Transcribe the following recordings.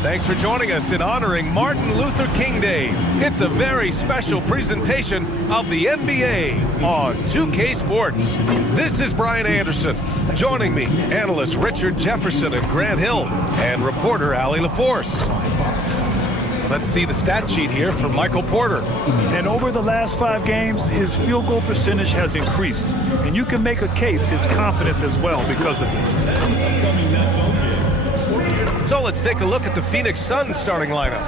Thanks for joining us in honoring Martin Luther King Day. It's a very special presentation of the NBA on 2K Sports. This is Brian Anderson. Joining me, analysts Richard Jefferson and Grant Hill, and reporter Allie LaForce. Let's see the stat sheet here from Michael Porter. And over the last 5 games, his field goal percentage has increased. And you can make a case his confidence as well because of this. So let's take a look at the Phoenix Suns starting lineup.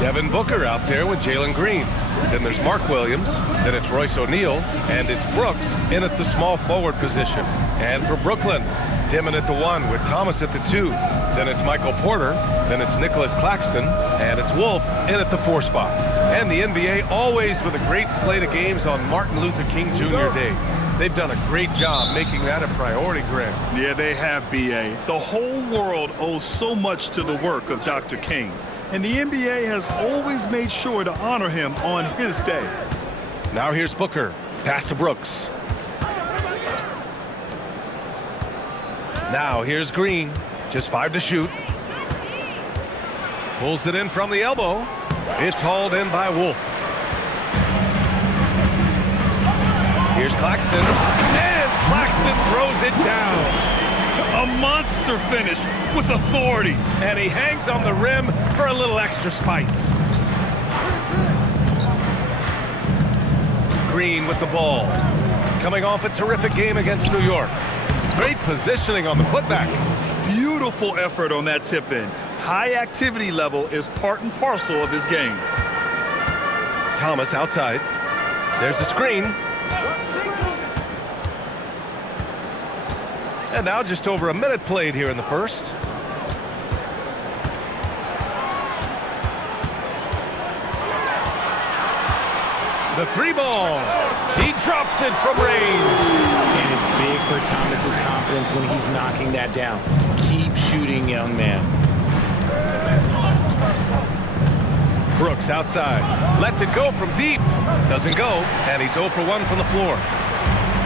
Devin Booker out there with Jalen Green. Then there's Mark Williams. Then it's Royce O'Neal. And it's Brooks in at the small forward position. And for Brooklyn, Dimon at the 1 with Thomas at the 2. Then it's Michael Porter. Then it's Nicholas Claxton. And it's Wolf in at the 4 spot. And the NBA always with a great slate of games on Martin Luther King Jr. Day. They've done a great job making that a priority, Grant. Yeah, they have, B.A. The whole world owes so much to the work of Dr. King. And the NBA has always made sure to honor him on his day. Now here's Booker. Pass to Brooks. Now here's Green. Just 5 to shoot. Pulls it in from the elbow. It's hauled in by Wolf. Here's Claxton. And Claxton throws it down. A monster finish with authority. And he hangs on the rim for a little extra spice. Green with the ball. Coming off a terrific game against New York. Great positioning on the putback. Beautiful effort on that tip-in. High activity level is part and parcel of his game. Thomas outside. There's a screen. And now just over a minute played here in the first. The 3 ball. He drops it from range. And it's big for Thomas's confidence when he's knocking that down. Keep shooting, young man. Brooks outside. Lets it go from deep. Doesn't go. And he's 0 for 1 from the floor.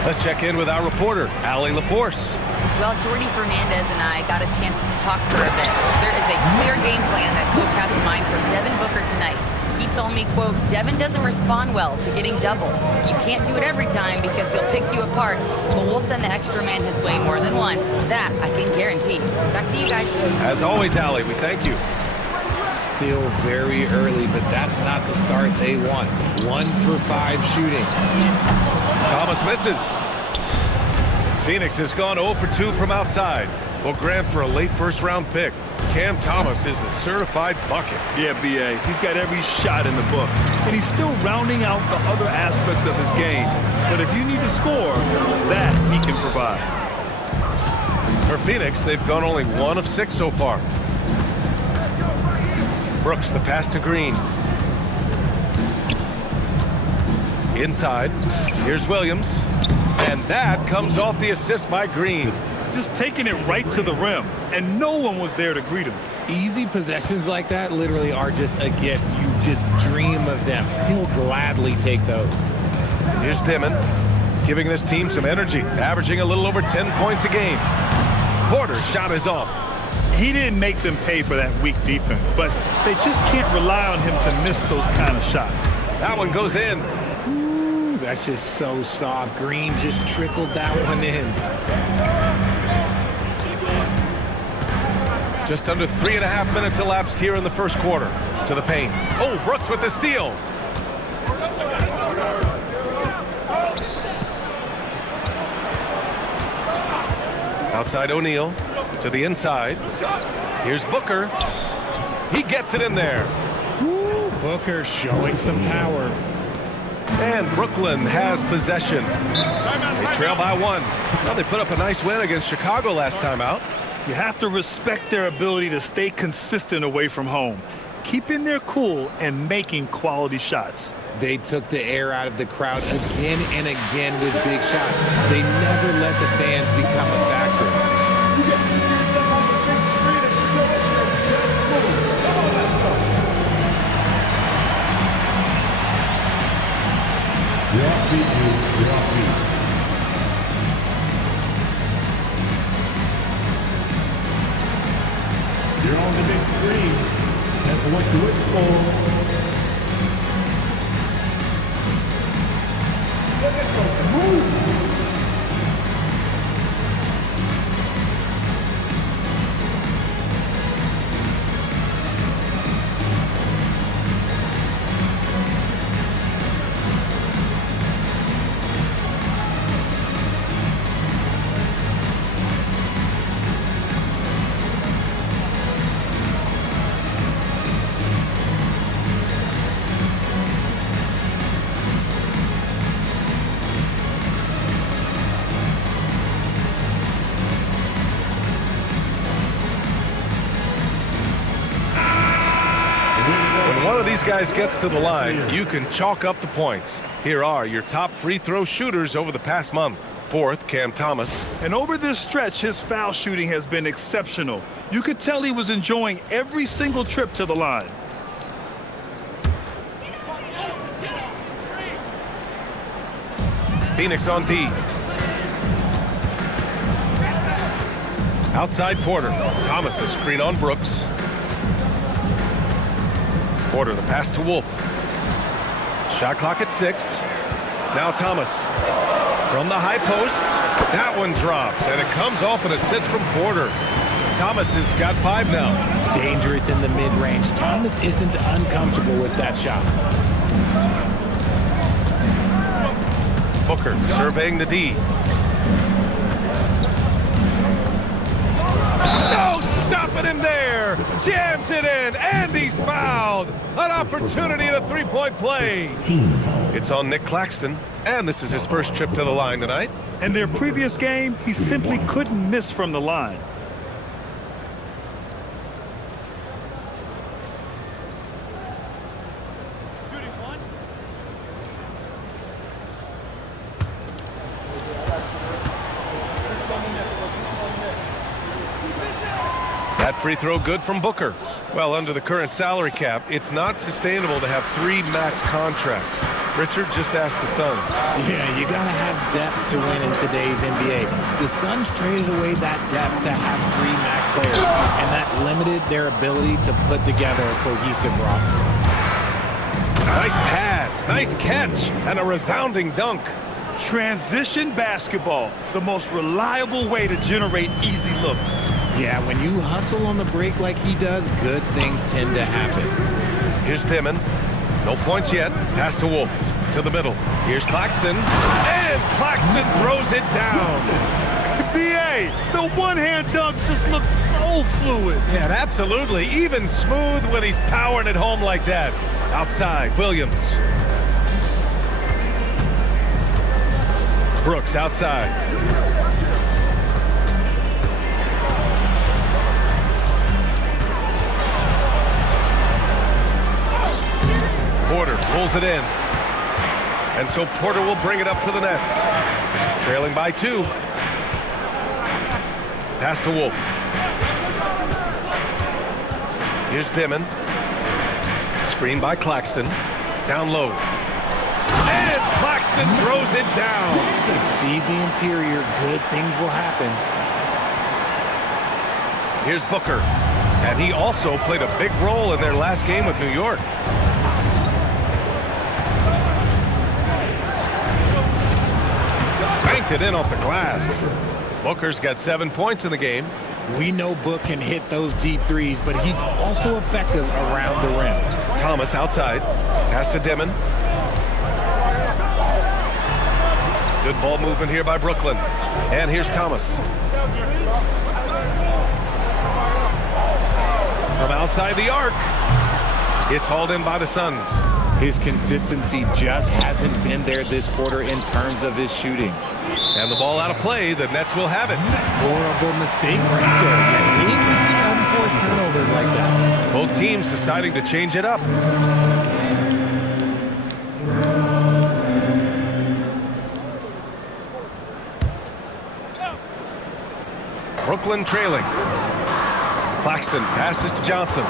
Let's check in with our reporter, Allie LaForce. Well, Jordy Fernandez and I got a chance to talk for a bit. There is a clear game plan that Coach has in mind for Devin Booker tonight. He told me, quote, Devin doesn't respond well to getting doubled. You can't do it every time because he'll pick you apart, but we'll send the extra man his way more than once. That I can guarantee. Back to you guys. As always, Allie, we thank you. Still very early, but that's not the start they want. 1 for 5 shooting. Thomas misses. Phoenix has gone 0 for 2 from outside. Well, Grant, for a late first-round pick, Cam Thomas is a certified bucket. Yeah, B.A. He's got every shot in the book. And he's still rounding out the other aspects of his game. But if you need to score, that he can provide. For Phoenix, they've gone only 1 of 6 so far. Brooks, the pass to Green. Inside. Here's Williams. And that comes off the assist by Green. Just taking it right to the rim, and no one was there to greet him. Easy possessions like that literally are just a gift. You just dream of them. He'll gladly take those. Here's Dimon, giving this team some energy, averaging a little over 10 points a game. Porter's shot is off. He didn't make them pay for that weak defense, but they just can't rely on him to miss those kind of shots. That one goes in. Ooh, that's just so soft. Green just trickled that one in. Just under 3.5 minutes elapsed here in the first quarter. To the paint. Oh, Brooks with the steal. Outside O'Neal. To the inside. Here's Booker. He gets it in there. Woo, Booker showing some power. And Brooklyn has possession. They trail by 1. Well, they put up a nice win against Chicago last time out. You have to respect their ability to stay consistent away from home, keeping their cool and making quality shots. They took the air out of the crowd again and again with big shots. They never let the fans become a factor. You're on the big screen. One of these guys gets to the line, you can chalk up the points. Here are your top free throw shooters over the past month. Fourth, Cam Thomas. And over this stretch, his foul shooting has been exceptional. You could tell he was enjoying every single trip to the line. Phoenix on D. Outside Porter. Thomas, a screen on Brooks. Porter, the pass to Wolf. Shot clock at 6. Now Thomas. From the high post. That one drops, and it comes off an assist from Porter. Thomas has got 5 now. Dangerous in the mid-range. Thomas isn't uncomfortable with that shot. Booker surveying the D. No, stopping him there. Jams it in, and he's fouled. An opportunity in a three-point play. It's on Nick Claxton, and this is his first trip to the line tonight. In their previous game, he simply couldn't miss from the line. That free throw good from Booker. Well, under the current salary cap, it's not sustainable to have 3 max contracts. Richard just asked the Suns. Yeah, you gotta have depth to win in today's NBA. The Suns traded away that depth to have 3 max players, and that limited their ability to put together a cohesive roster. Nice pass, nice catch, and a resounding dunk. Transition basketball, the most reliable way to generate easy looks. Yeah, when you hustle on the break like he does, good things tend to happen. Here's Dimon. No points yet. Pass to Wolf. To the middle. Here's Claxton. And Claxton throws it down. B.A., the one-hand dunk just looks so fluid. Yeah, absolutely. Even smooth when he's powering it home like that. Outside, Williams. Brooks outside. Porter pulls it in. And so Porter will bring it up for the Nets. Trailing by 2. Pass to Wolf. Here's Dimon. Screen by Claxton. Down low. And Claxton throws it down. Feed the interior. Good things will happen. Here's Booker. And he also played a big role in their last game with New York. Banked it in off the glass. Booker's got 7 points in the game. We know Book can hit those deep threes, but he's also effective around the rim. Thomas outside. Pass to Dimon. Good ball movement here by Brooklyn. And here's Thomas. From outside the arc. It's hauled in by the Suns. His consistency just hasn't been there this quarter in terms of his shooting. And the ball out of play. The Nets will have it. Horrible mistake right there. You hate to see unforced turnovers like that. Both teams deciding to change it up. Brooklyn trailing. Claxton passes to Johnson.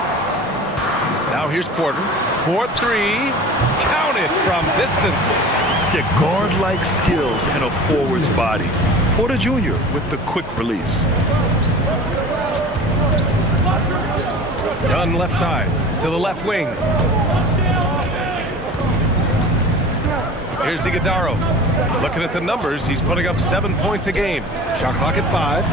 Now here's Porter. 4-3. Count it from distance. Get guard-like skills in a forward's body. Porter Jr. with the quick release. Dunn left side. to the left wing. Here's Iguodaro. Looking at the numbers, he's putting up 7 points a game. Shot clock at 5.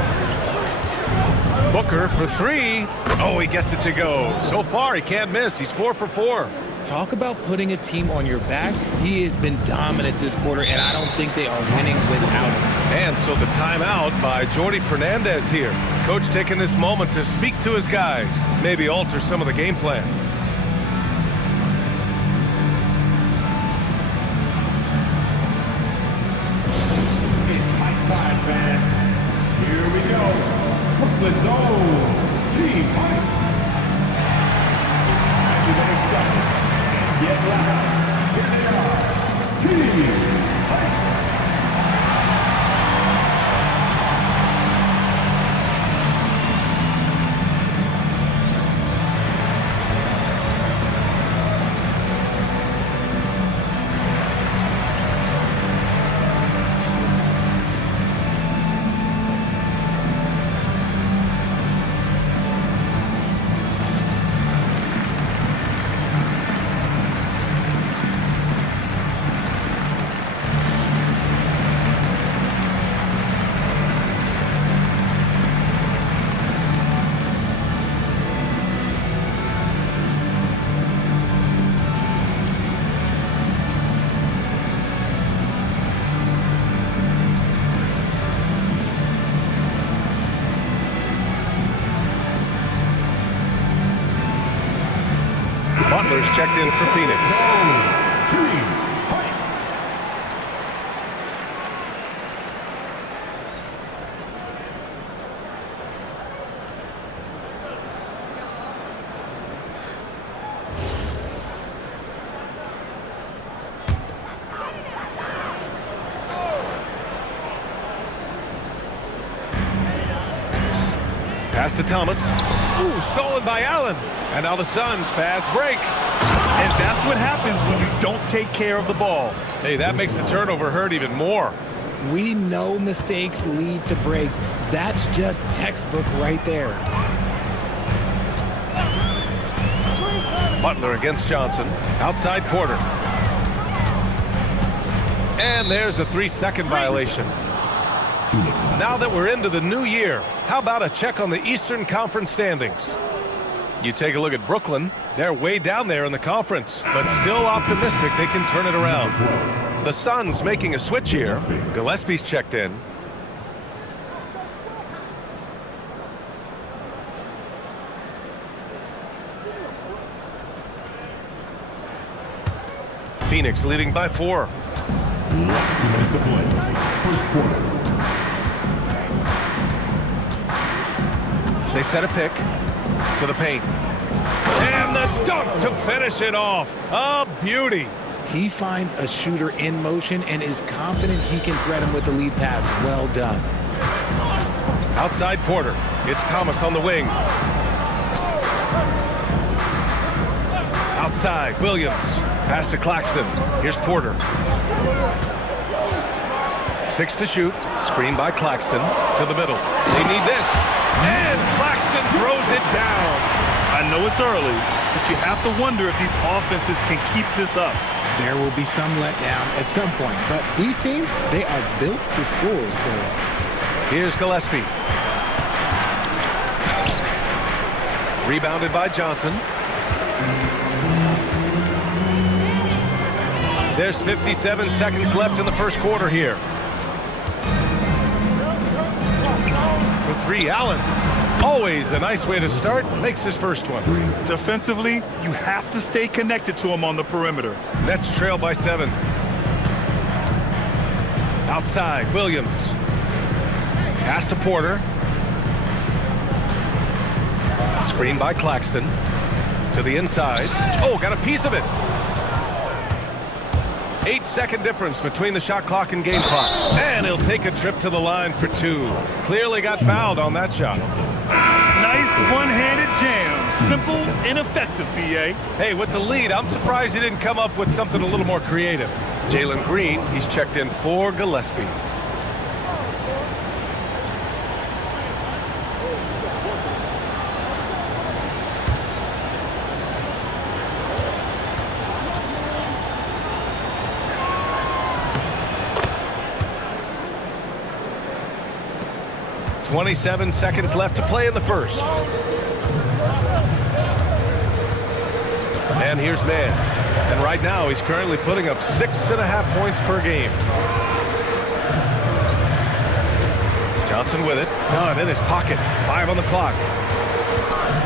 Booker for 3. Oh, he gets it to go. So far, he can't miss. He's 4 for 4. Talk about putting a team on your back. He has been dominant this quarter, and I don't think they are winning without him. And so the timeout by Jordi Fernandez here. Coach taking this moment to speak to his guys, maybe alter some of the game plan. It's my 5, man. Here we go. Brooklyn's own team fight. Everybody suck it. Get loud. Here they are. Team fight. Butler's checked in for Phoenix. Pass to Thomas. Ooh, stolen by Allen. And now the Suns fast break. And that's what happens when you don't take care of the ball. Hey, that makes the turnover hurt even more. We know mistakes lead to breaks. That's just textbook right there. Butler against Johnson. Outside Porter. And there's a 3-second violation. Now that we're into the new year, how about a check on the Eastern Conference standings? You take a look at Brooklyn. They're way down there in the conference, but still optimistic they can turn it around. The Suns making a switch here. Gillespie's checked in. Phoenix leading by 4. They set a pick to the paint. And the dunk to finish it off. A beauty. He finds a shooter in motion and is confident he can thread him with the lead pass. Well done. Outside Porter. It's Thomas on the wing. Outside, Williams. Pass to Claxton. Here's Porter. 6 to shoot. Screen by Claxton to the middle. They need this. And Claxton throws it down. I know it's early, but you have to wonder if these offenses can keep this up. There will be some letdown at some point, but these teams, they are built to score, so. Here's Gillespie. Rebounded by Johnson. There's 57 seconds left in the first quarter here. For 3, Allen. Always a nice way to start. Makes his first one. Defensively, you have to stay connected to him on the perimeter. Nets trail by 7. Outside, Williams. Pass to Porter. Screen by Claxton. To the inside. Oh, got a piece of it. 8-second difference between the shot clock and game clock. And he'll take a trip to the line for 2. Clearly got fouled on that shot. Nice one-handed jam. Simple and effective, B.A. Hey, with the lead, I'm surprised he didn't come up with something a little more creative. Jalen Green, he's checked in for Gillespie. 27 seconds left to play in the first. And here's Mann. And right now, he's currently putting up 6.5 points per game. Johnson with it. Dunn in his pocket. 5 on the clock.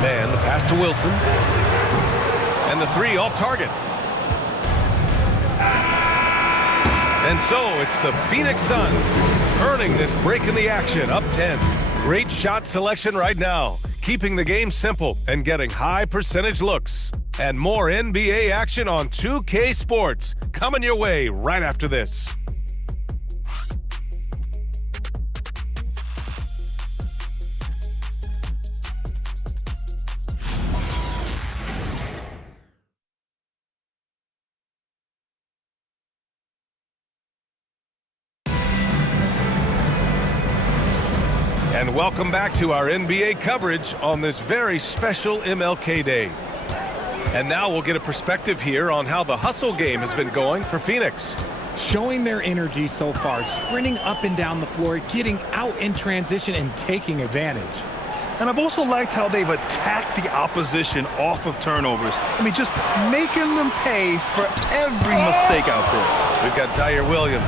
Mann, the pass to Wilson. And the three off target. And so it's the Phoenix Suns earning this break in the action, up 10. Great shot selection right now, keeping the game simple and getting high percentage looks. And more NBA action on 2K Sports coming your way right after this. And welcome back to our NBA coverage on this very special MLK Day. And now we'll get a perspective here on how the hustle game has been going for Phoenix. Showing their energy so far, sprinting up and down the floor, getting out in transition and taking advantage. And I've also liked how they've attacked the opposition off of turnovers. I mean, just making them pay for every mistake out there. We've got Zaire Williams.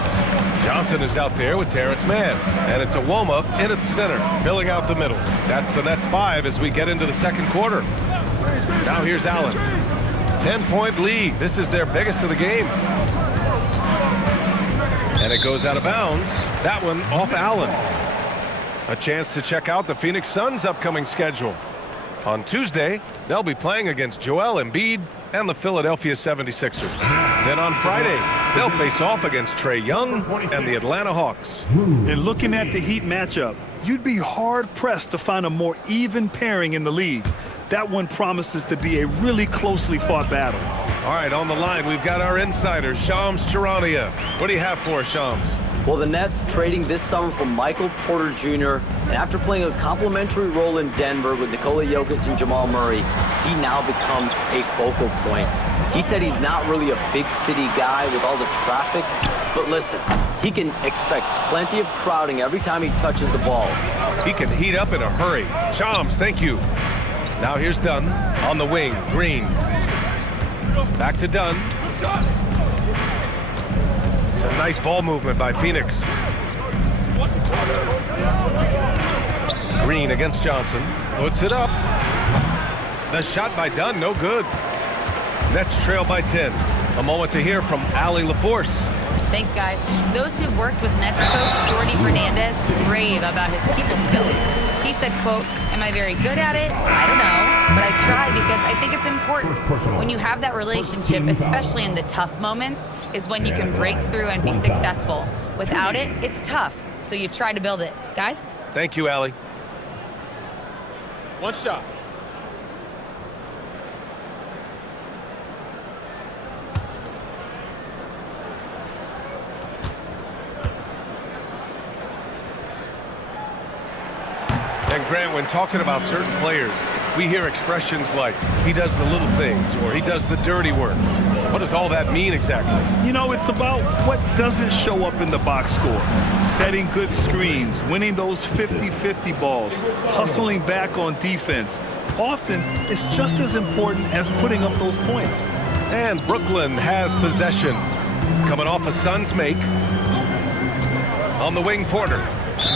Johnson is out there with Terrence Mann. And it's a Woma in at the center, filling out the middle. That's the Nets 5 as we get into the second quarter. Now here's Allen. 10-point lead. This is their biggest of the game. And it goes out of bounds. That one off Allen. A chance to check out the Phoenix Suns' upcoming schedule. On Tuesday, they'll be playing against Joel Embiid and the Philadelphia 76ers. Then on Friday, they'll face off against Trae Young and the Atlanta Hawks. And looking at the Heat matchup, you'd be hard-pressed to find a more even pairing in the league. That one promises to be a really closely fought battle. All right, on the line, we've got our insider, Shams Charania. What do you have for us, Shams? Well, the Nets trading this summer for Michael Porter Jr. And after playing a complimentary role in Denver with Nikola Jokic and Jamal Murray, he now becomes a focal point. He said he's not really a big city guy with all the traffic, but listen, he can expect plenty of crowding every time he touches the ball. He can heat up in a hurry. Shams, thank you. Now here's Dunn on the wing. Green. Back to Dunn. Some nice ball movement by Phoenix. Green against Johnson. Puts it up. The shot by Dunn, no good. Nets trail by 10. A moment to hear from Allie LaForce. Thanks, guys. Those who've worked with Nets coach Jordi Fernandez rave about his people skills. He said, quote, "Am I very good at it? I don't know, but I try because I think it's important. When you have that relationship, especially in the tough moments, is when you can break through and be successful. Without it, it's tough, so you try to build it." Guys? Thank you, Allie. One shot. And Grant, when talking about certain players, we hear expressions like, he does the little things, or he does the dirty work. What does all that mean exactly? You know, it's about what doesn't show up in the box score. Setting good screens, winning those 50-50 balls, hustling back on defense. Often, it's just as important as putting up those points. And Brooklyn has possession. Coming off a Suns make. On the wing, Porter.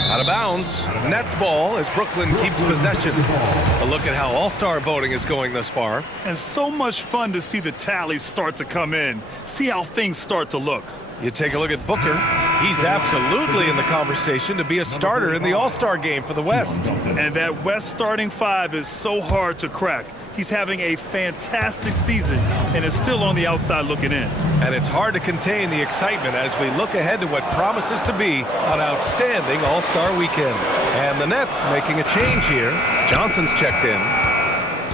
Out of bounds. Nets ball as Brooklyn keeps possession. A look at how all-star voting is going thus far. And so much fun to see the tallies start to come in. See how things start to look. You take a look at Booker. He's absolutely in the conversation to be a starter in the All-Star game for the West. And that West starting five is so hard to crack. He's having a fantastic season and is still on the outside looking in. And it's hard to contain the excitement as we look ahead to what promises to be an outstanding All-Star weekend. And the Nets making a change here. Johnson's checked in.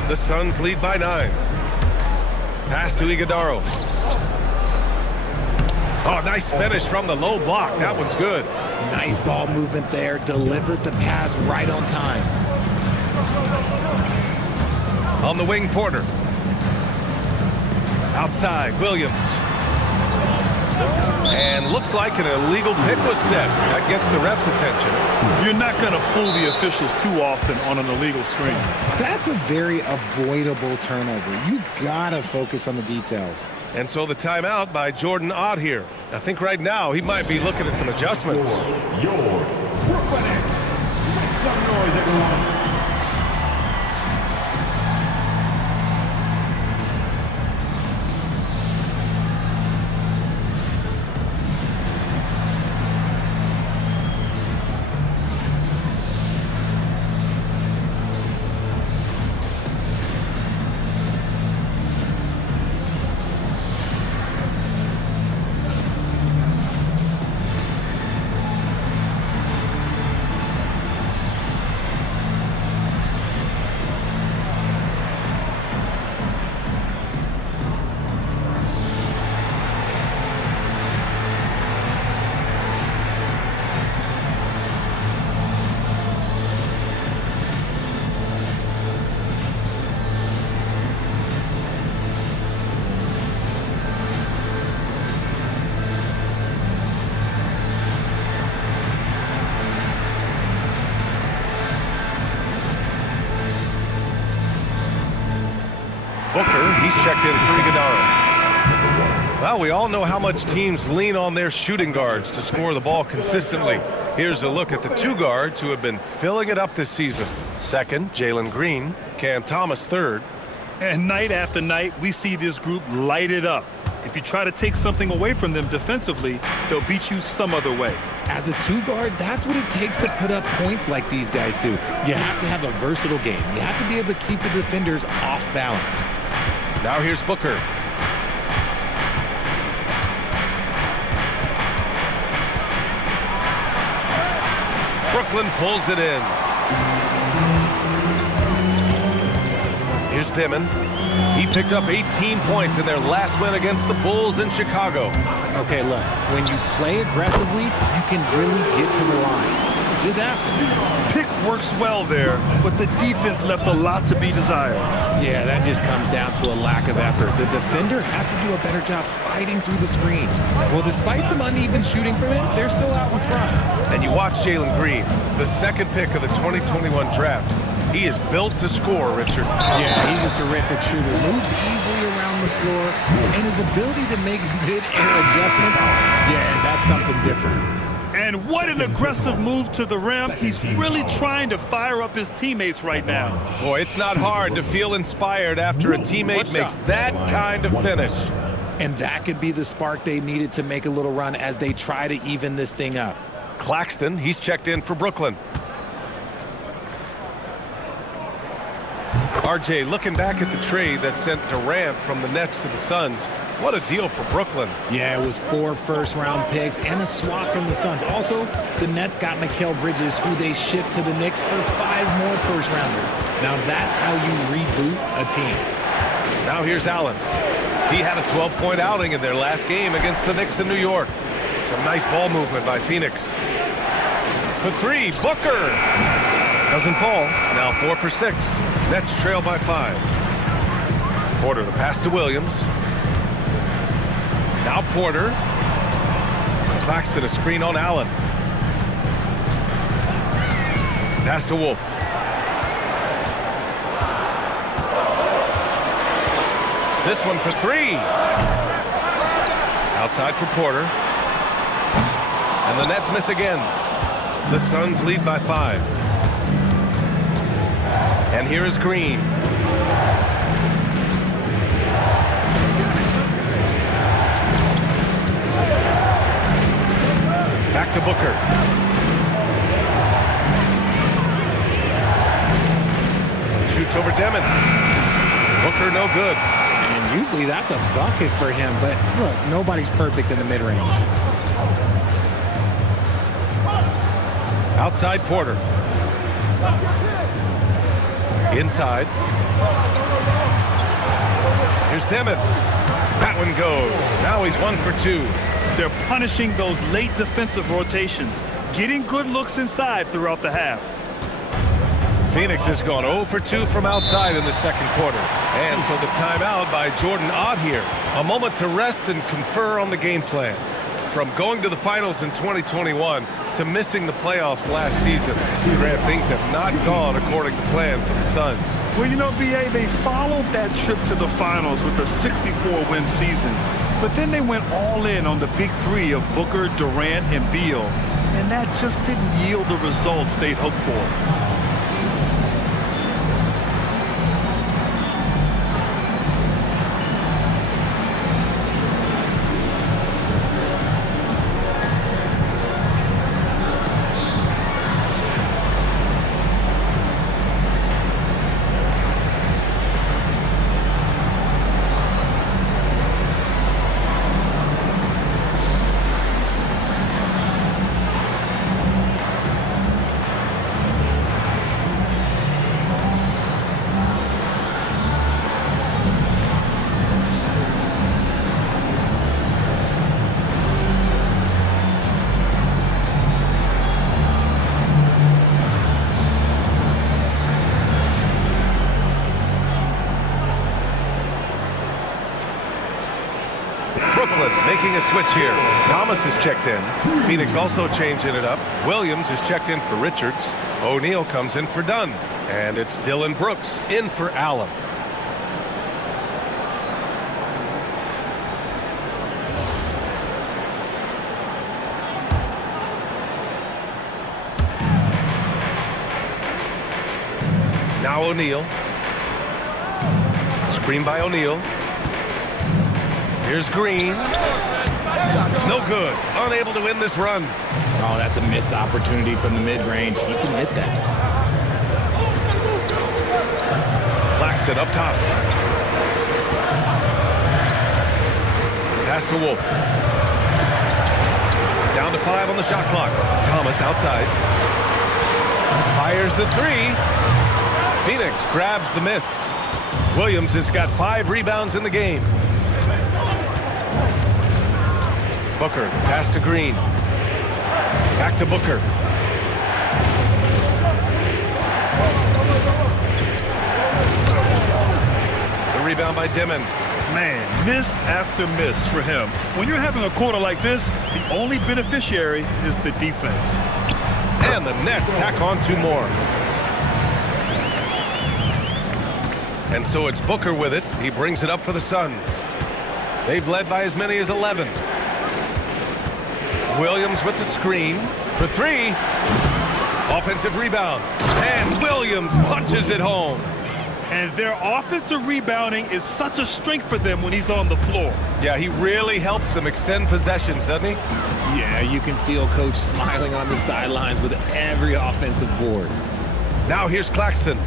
The Suns lead by 9. Pass to Iguodaro. Oh, nice finish from the low block. That one's good. Nice ball movement there. Delivered the pass right on time. On the wing, Porter. Outside, Williams. And looks like an illegal pick was set. That gets the ref's attention. You're not going to fool the officials too often on an illegal screen. That's a very avoidable turnover. You gotta focus on the details. And so the timeout by Jordan Ott here. I think right now he might be looking at some adjustments. Your Brooklyn Nets. Make some noise, everyone. Booker, he's checked in for Iguodala. Well, we all know how much teams lean on their shooting guards to score the ball consistently. Here's a look at the two guards who have been filling it up this season. Second, Jalen Green. Cam Thomas, third. And night after night, we see this group light it up. If you try to take something away from them defensively, they'll beat you some other way. As a two guard, that's what it takes to put up points like these guys do. You have to have a versatile game. You have to be able to keep the defenders off balance. Now here's Booker. Brooklyn pulls it in. Here's Dimon. He picked up 18 points in their last win against the Bulls in Chicago. Okay, look, when you play aggressively, you can really get to the line. Just ask him. Pick works well there, but the defense left a lot to be desired. Yeah, that just comes down to a lack of effort. The defender has to do a better job fighting through the screen. Well, despite some uneven shooting from him, they're still out in front. And you watch Jalen Green, the second pick of the 2021 draft. He is built to score, Richard. Yeah, he's a terrific shooter. Moves easily around the floor, and his ability to make good air adjustments, yeah, that's something different. And what an aggressive move to the rim. He's really trying to fire up his teammates right now. Boy, it's not hard to feel inspired after a teammate makes that kind of finish. And that could be the spark they needed to make a little run as they try to even this thing up. Claxton, he's checked in for Brooklyn. RJ, looking back at the trade that sent Durant from the Nets to the Suns, what a deal for Brooklyn. Yeah, it was 4 first-round picks and a swap from the Suns. Also, the Nets got Mikal Bridges, who they shipped to the Knicks for 5 more first-rounders. Now that's how you reboot a team. Now here's Allen. He had a 12-point outing in their last game against the Knicks in New York. Some nice ball movement by Phoenix. For 3, Booker. Doesn't fall. Now 4 for 6. Nets trail by 5. Porter, the pass to Williams. Now Porter. Claxton, a screen on Allen. Pass to Wolf. This one for 3. Outside for Porter. And the Nets miss again. The Suns lead by 5. And here is Green. Back to Booker. Shoots over Demon. Booker no good. And usually that's a bucket for him, but look, nobody's perfect in the mid-range. Outside Porter. Inside. Here's Demon. That one goes. Now he's 1 for 2. They're punishing those late defensive rotations, getting good looks inside throughout the half. Phoenix has gone 0 for 2 from outside in the second quarter. And so the timeout by Jordan Ott here. A moment to rest and confer on the game plan. from going to the finals in 2021 to missing the playoffs last season. Grant, things have not gone according to plan for the Suns. Well, you know, B.A., they followed that trip to the finals with a 64-win season. But then they went all in on the big three of Booker, Durant, and Beal. And that just didn't yield the results they'd hoped for. Making a switch here. Thomas is checked in. Phoenix also changing it up. Williams is checked in for Richards. O'Neal comes in for Dunn. And it's Dylan Brooks in for Allen. Now O'Neal. Screen by O'Neal. Here's Green. No good. Unable to win this run. Oh, that's a missed opportunity from the mid-range. He can hit that. Claxton up top. Pass to Wolf. Down to 5 on the shot clock. Thomas outside. Fires the 3. Phoenix grabs the miss. Williams has got 5 rebounds in the game. Booker, pass to Green. Back to Booker. The rebound by Dimon. Man, miss after miss for him. When you're having a quarter like this, the only beneficiary is the defense. And the Nets tack on 2 more. And so it's Booker with it. He brings it up for the Suns. They've led by as many as 11. Williams with the screen for 3. Offensive rebound. And Williams punches it home. And their offensive rebounding is such a strength for them when he's on the floor. Yeah, he really helps them extend possessions, doesn't he? Yeah, you can feel Coach smiling on the sidelines with every offensive board. Now here's Claxton.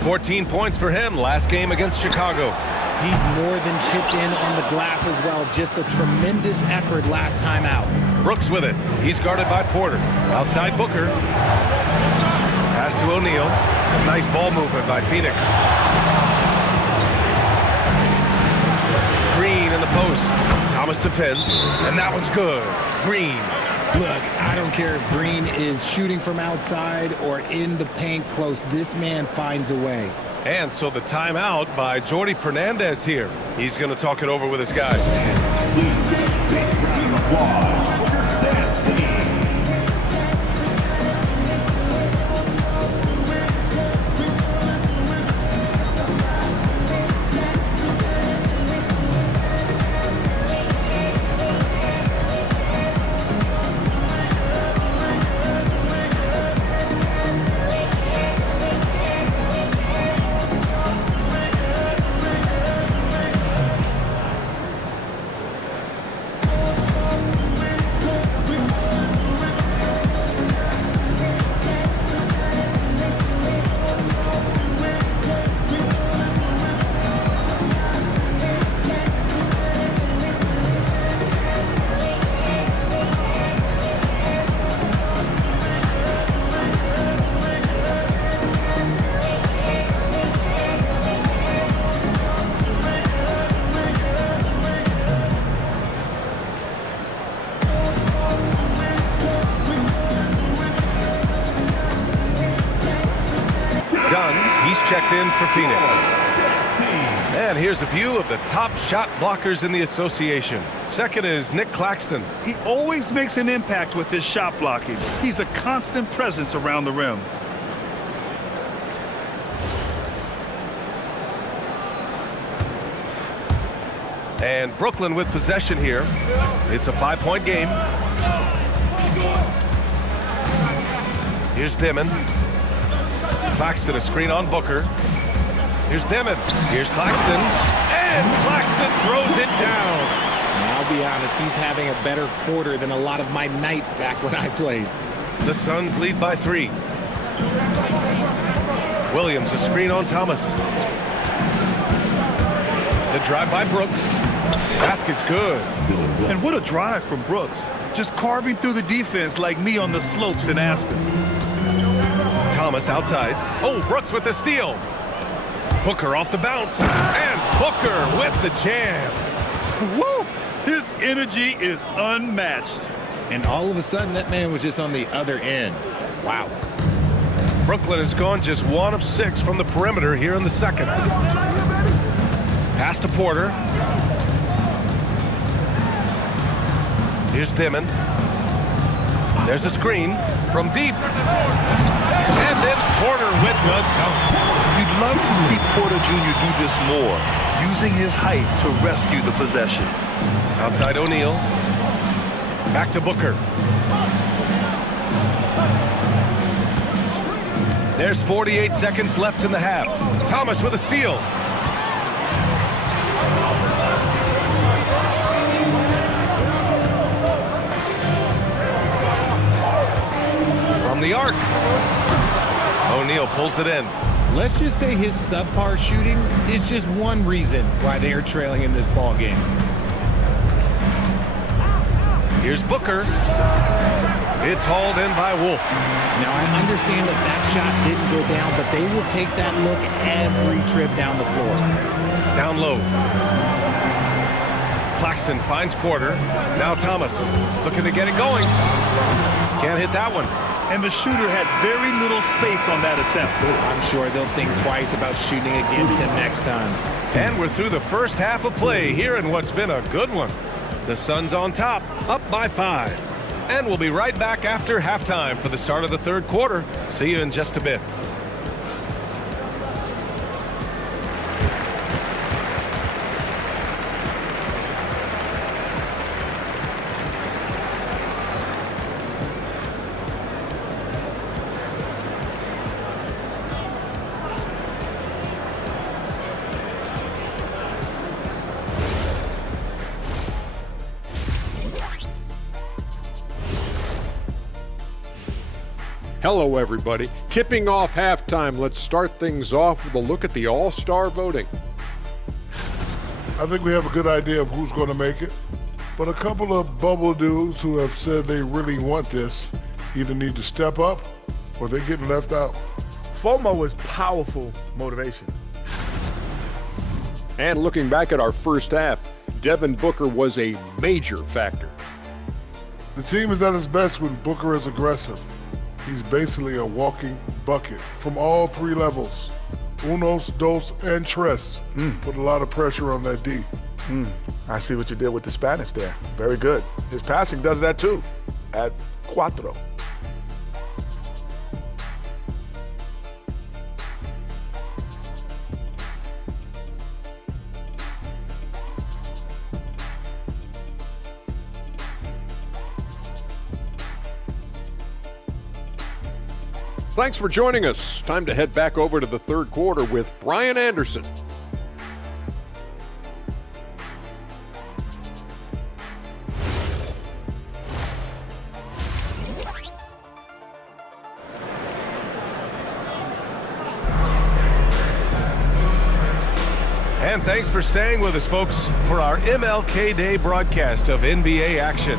14 points for him last game against Chicago. He's more than chipped in on the glass as well. Just a tremendous effort last time out. Brooks with it. He's guarded by Porter. Outside Booker. Pass to O'Neal. Some nice ball movement by Phoenix. Green in the post. Thomas defends. And that one's good. Green. Look, I don't care if Green is shooting from outside or in the paint close. This man finds a way. And so the timeout by Jordi Fernandez here. He's going to talk it over with his guys. Please give a big round of applause for your dance team. He's checked in for Phoenix. And here's a view of the top shot blockers in the association. Second is Nick Claxton. He always makes an impact with his shot blocking. He's a constant presence around the rim. And Brooklyn with possession here. It's a 5-point game. Here's Dimon. Claxton, a screen on Booker. Here's Dimon. Here's Claxton. And Claxton throws it down. I'll be honest, he's having a better quarter than a lot of my nights back when I played. The Suns lead by 3. Williams, a screen on Thomas. The drive by Brooks. Basket's good. And what a drive from Brooks. Just carving through the defense like me on the slopes in Aspen. Thomas outside. Oh, Brooks with the steal. Booker off the bounce. And Booker with the jam. Woo! His energy is unmatched. And all of a sudden, that man was just on the other end. Wow. Brooklyn has gone just 1 of 6 from the perimeter here in the second. Pass to Porter. Here's Dimon. There's a screen from deep. And then Porter with the dunk. You'd love to see Porter Jr. do this more, using his height to rescue the possession. Outside O'Neal. Back to Booker. There's 48 seconds left in the half. Thomas with a steal. From the arc. O'Neal pulls it in. Let's just say his subpar shooting is just one reason why they are trailing in this ball game. Here's Booker. It's hauled in by Wolf. Now, I understand that that shot didn't go down, but they will take that look every trip down the floor. Down low. Claxton finds Porter. Now Thomas looking to get it going. Can't hit that one. And the shooter had very little space on that attempt. I'm sure they'll think twice about shooting against him next time. And we're through the first half of play here in what's been a good one. The Suns on top, up by 5. And we'll be right back after halftime for the start of the third quarter. See you in just a bit. Hello, everybody. Tipping off halftime, let's start things off with a look at the All-Star voting. I think we have a good idea of who's going to make it, but a couple of bubble dudes who have said they really want this either need to step up or they're getting left out. FOMO is powerful motivation. And looking back at our first half, Devin Booker was a major factor. The team is at its best when Booker is aggressive. He's basically a walking bucket from all 3 levels. Unos, dos, and tres. Put a lot of pressure on that D. I see what you did with the Spanish there. Very good. His passing does that too, at cuatro. Thanks for joining us. Time to head back over to the third quarter with Brian Anderson. And thanks for staying with us, folks, for our MLK Day broadcast of NBA action.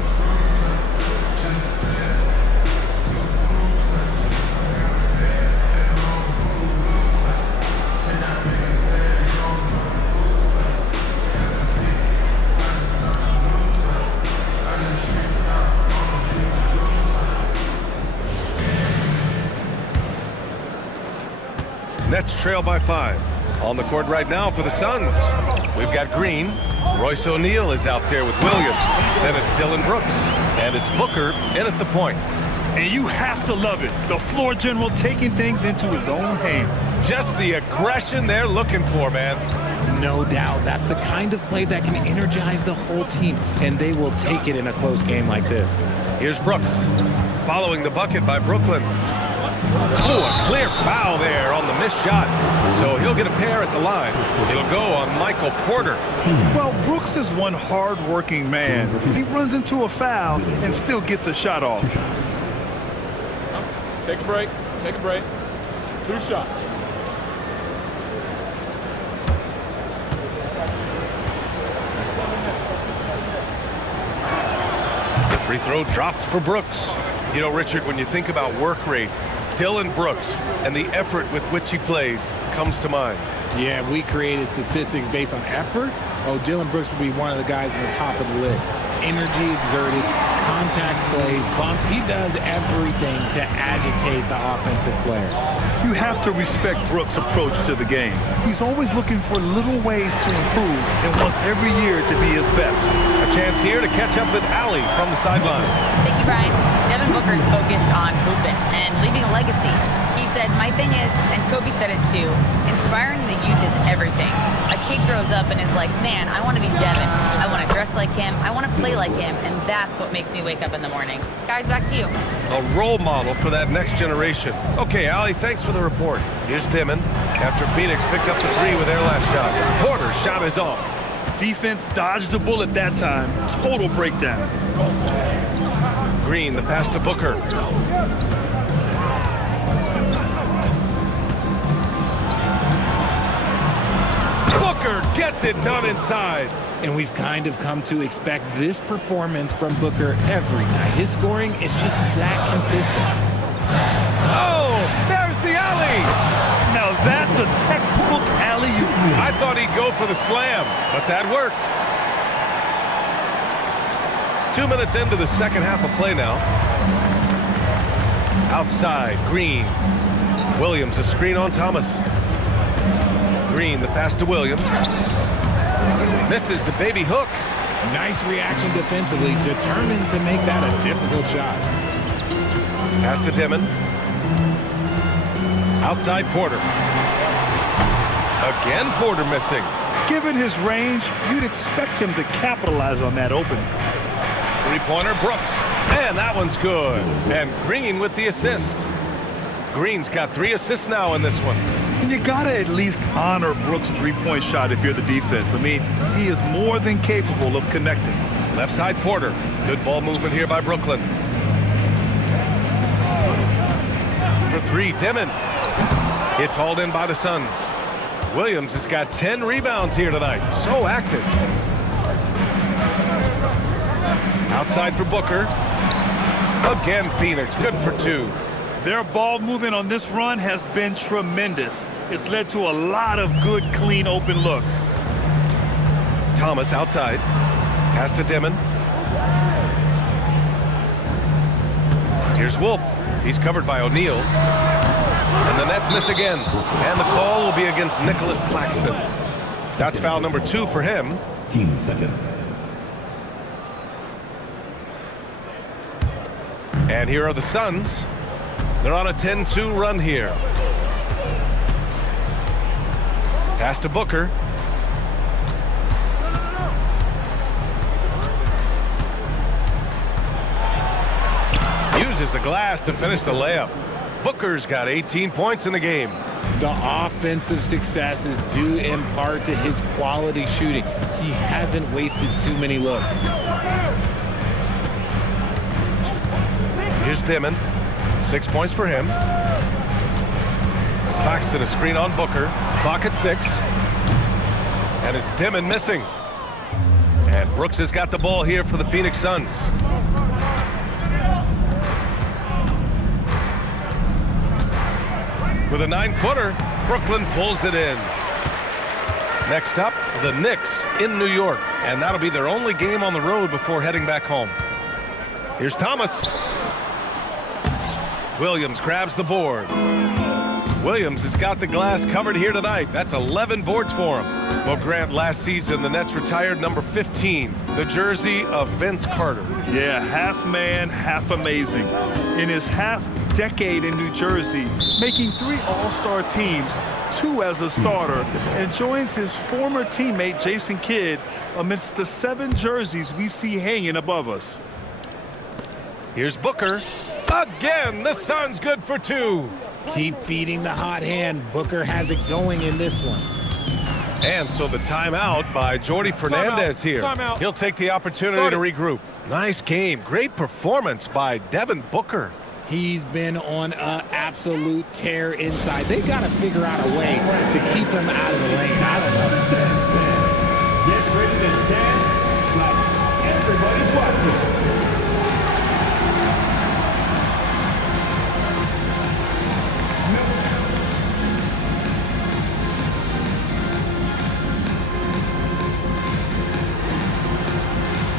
Nets trail by 5. On the court right now for the Suns, we've got Green. Royce O'Neal is out there with Williams. Then it's Dillon Brooks. And it's Booker in at the point. And you have to love it. The floor general taking things into his own hands. Just the aggression they're looking for, man. No doubt. That's the kind of play that can energize the whole team, and they will take it in a close game like this. Here's Brooks, following the bucket by Brooklyn. Oh, a clear foul there on the missed shot. So he'll get a pair at the line. It'll go on Michael Porter. Well, Brooks is one hard-working man. He runs into a foul and still gets a shot off. Take a break. Take a break. 2 shots. The free throw dropped for Brooks. You know, Richard, when you think about work rate, Dillon Brooks and the effort with which he plays comes to mind. Yeah, we created statistics based on effort. Oh, Dillon Brooks would be one of the guys on the top of the list. Energy exerted, contact plays, bumps. He does everything to agitate the offensive player. You have to respect Brooks' approach to the game. He's always looking for little ways to improve and wants every year to be his best. A chance here to catch up with Allie from the sideline. Thank you, Brian. Devin Booker's focused on hooping and leaving a legacy. He said, my thing is, and Kobe said it too, inspiring the youth is everything. A kid grows up and is like, man, I want to be Devin. I want to dress like him. I want to play like him. And that's what makes me wake up in the morning. Guys, back to you. A role model for that next generation. Okay, Allie, thanks for the report. Here's Dimon after Phoenix picked up the 3 with their last shot. Porter's shot is off. Defense dodged the bullet that time. Total breakdown. Green, the pass to Booker. Booker gets it done inside. And we've kind of come to expect this performance from Booker every night. His scoring is just that consistent. Oh, there's the alley. Now that's a textbook alley-oop. I thought he'd go for the slam, but that worked. 2 minutes into the second half of play now. Outside, Green. Williams, a screen on Thomas. Green, the pass to Williams. Misses the baby hook. Nice reaction defensively, determined to make that a difficult shot. Pass to Dimon. Outside Porter. Again Porter missing. Given his range, you'd expect him to capitalize on that opening. Three-pointer Brooks. And that one's good. And Green with the assist. Green's got 3 assists now in this one. And you gotta at least honor Brooks' three-point shot if you're the defense. I mean, he is more than capable of connecting. Left side Porter. Good ball movement here by Brooklyn. For 3, Dimon. It's hauled in by the Suns. Williams has got 10 rebounds here tonight. So active. Outside for Booker. Again, Phoenix. Good for 2. Their ball movement on this run has been tremendous. It's led to a lot of good, clean, open looks. Thomas outside. Pass to Dimon. Here's Wolf. He's covered by O'Neal. And the Nets miss again. And the call will be against Nicholas Claxton. That's foul number 2 for him. 15 seconds. And here are the Suns. They're on a 10-2 run here. Pass to Booker. Uses the glass to finish the layup. Booker's got 18 points in the game. The offensive success is due in part to his quality shooting. He hasn't wasted too many looks. Here's Dimon. 6 points for him. Claxton a screen on Booker. Clock at 6. And it's Dimon missing. And Brooks has got the ball here for the Phoenix Suns. With a 9-footer, Brooklyn pulls it in. Next up, the Knicks in New York. And that'll be their only game on the road before heading back home. Here's Thomas. Williams grabs the board. Williams has got the glass covered here tonight. That's 11 boards for him. Well, Grant, last season, the Nets retired number 15, the jersey of Vince Carter. Yeah, half man, half amazing. In his half-decade in New Jersey, making 3 All-Star teams, 2 as a starter, and joins his former teammate Jason Kidd amidst the 7 jerseys we see hanging above us. Here's Booker. Again, the Suns good for 2. Keep feeding the hot hand. Booker has it going in this one. And so the timeout by Jordi Fernandez here. Timeout. He'll take the opportunity to regroup. Nice game. Great performance by Devin Booker. He's been on an absolute tear inside. They got to figure out a way to keep him out of the lane. I don't know. Get ready to dance like everybody's watching.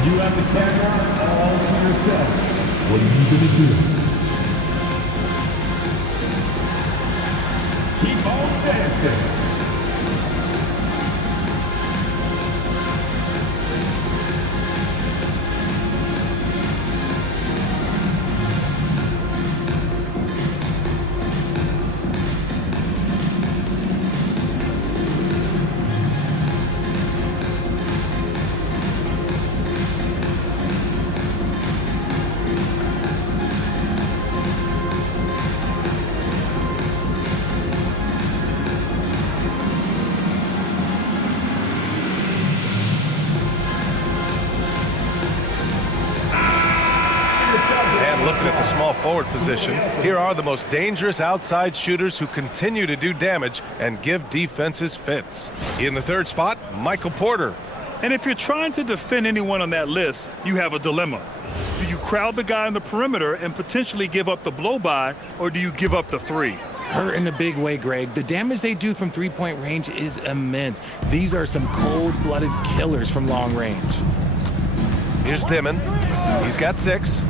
You have the camera all to yourself. What are you going to do? Keep on dancing. Looking at the small forward position, here are the most dangerous outside shooters who continue to do damage and give defenses fits. In the 3rd spot, Michael Porter. And if you're trying to defend anyone on that list, you have a dilemma. Do you crowd the guy on the perimeter and potentially give up the blow-by, or do you give up the 3? Hurt in a big way, Greg. The damage they do from 3-point range is immense. These are some cold-blooded killers from long range. Here's Dimon. He's got 6.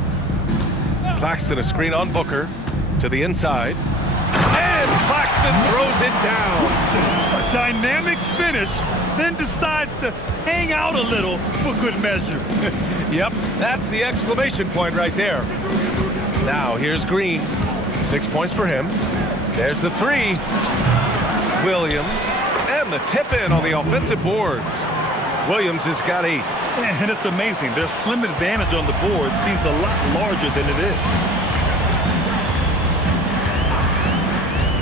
Claxton a screen on Booker to the inside. And Claxton throws it down. A dynamic finish, then decides to hang out a little for good measure. Yep, that's the exclamation point right there. Now here's Green. 6 points for him. There's the 3. Williams. And the tip in on the offensive boards. Williams has got 8. And it's amazing. Their slim advantage on the board seems a lot larger than it is.